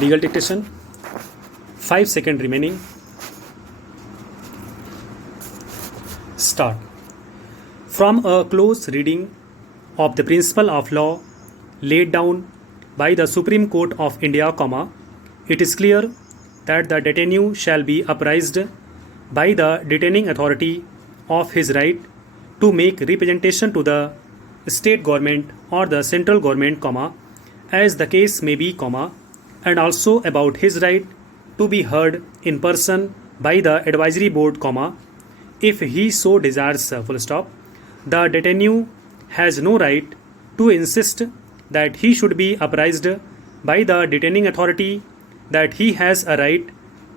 Legal dictation. 5 seconds remaining. Start. From a close reading of the principle of law laid down by the Supreme Court of India, it is clear that the detainee shall be apprised by the detaining authority of his right to make representation to the state government or the central government, as the case may be, and also about his right to be heard in person by the advisory board, if he so desires, full stop. The detainee has no right to insist that he should be apprised by the detaining authority that he has a right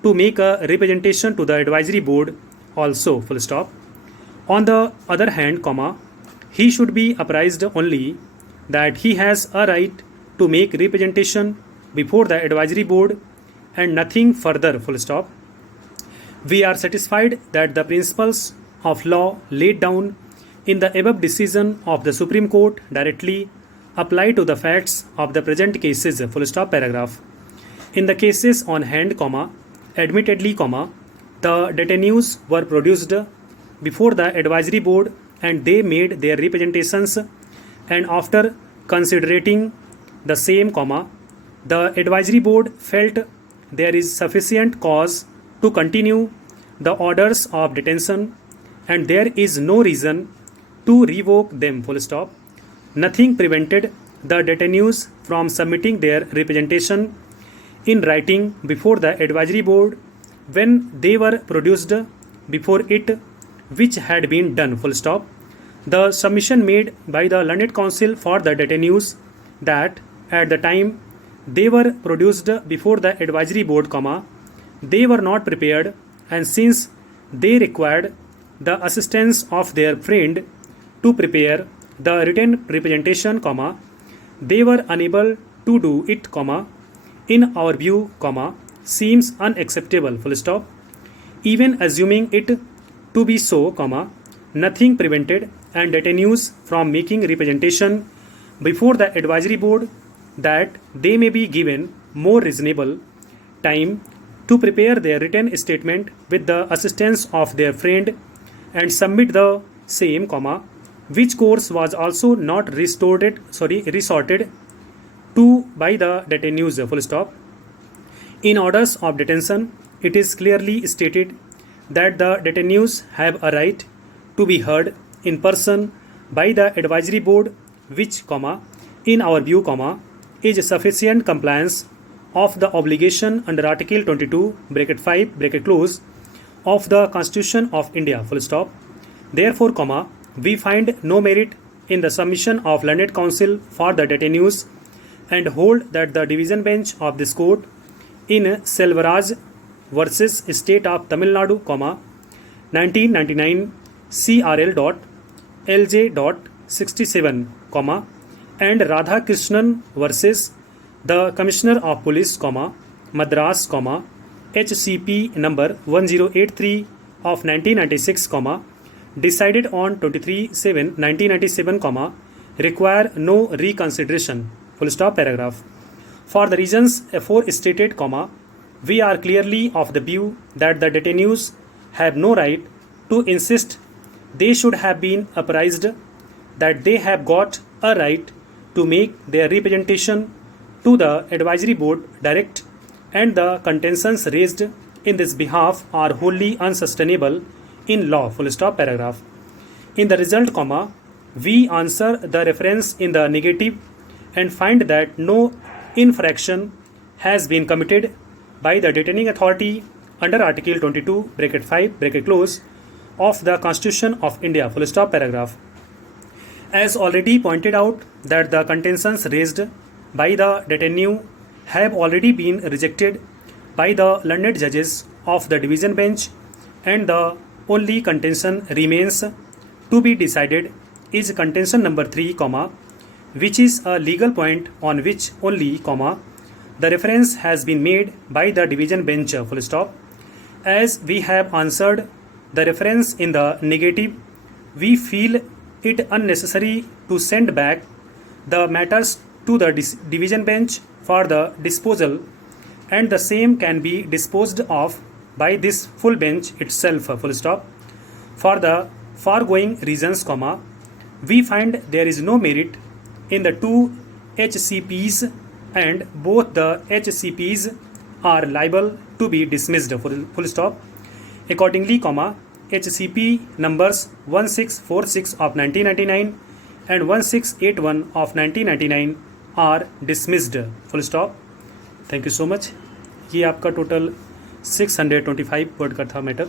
to make a representation to the advisory board also, full stop. On the other hand, he should be apprised only that he has a right to make representation before the advisory board and nothing further, full stop. We are satisfied that the principles of law laid down in the above decision of the Supreme Court directly apply to the facts of the present cases, full stop, paragraph. In the cases on hand, admittedly, the detainees were produced before the advisory board and they made their representations, and after considering the same, the advisory board felt there is sufficient cause to continue the orders of detention and there is no reason to revoke them, full stop. Nothing prevented the detainees from submitting their representation in writing before the advisory board when they were produced before it, which had been done, full stop. The submission made by the learned counsel for the detainees that at the time they were produced before the advisory board, they were not prepared, and since they required the assistance of their friend to prepare the written representation, they were unable to do it, in our view, seems unacceptable, full stop. Even assuming it to be so, nothing prevented and detainees from making representation before the advisory board that they may be given more reasonable time to prepare their written statement with the assistance of their friend and submit the same, which course was also not resorted to by the detainees, full stop. In orders of detention, it is clearly stated that the detainees have a right to be heard in person by the advisory board, which, in our view, is sufficient compliance of the obligation under Article 22 (5) close of the Constitution of India, full stop. Therefore, we find no merit in the submission of learned counsel for the detainees and hold that the division bench of this court in Selvaraj versus State of Tamil Nadu, 1999 CRL.LJ.67, and Radha Krishnan versus the Commissioner of Police, Madras, HCP number 1083 of 1996, decided on 23/7/1997, require no reconsideration, full stop, paragraph. For the reasons aforestated, we are clearly of the view that the detainees have no right to insist they should have been apprised that they have got a right to make their representation to the advisory board direct, and the contentions raised in this behalf are wholly unsustainable in law, full stop, paragraph. In the result, we answer the reference in the negative and find that no infraction has been committed by the detaining authority under Article 22 (5) close of the Constitution of India, full stop, paragraph. As already pointed out that the contentions raised by the detainee have already been rejected by the learned judges of the division bench, and the only contention remains to be decided is contention number 3, which is a legal point on which only, the reference has been made by the division bench, full stop. As we have answered the reference in the negative, we feel it unnecessary to send back the matters to the division bench for the disposal, and the same can be disposed of by this full bench itself, full stop. For the foregoing reasons, comma, we find there is no merit in the two HCPs and both the HCPs are liable to be dismissed, full stop. Accordingly, comma, HCP numbers 1646 of 1999 and 1681 of 1999 are dismissed, full stop. Thank you so much. ये आपका total 625 word का था matter.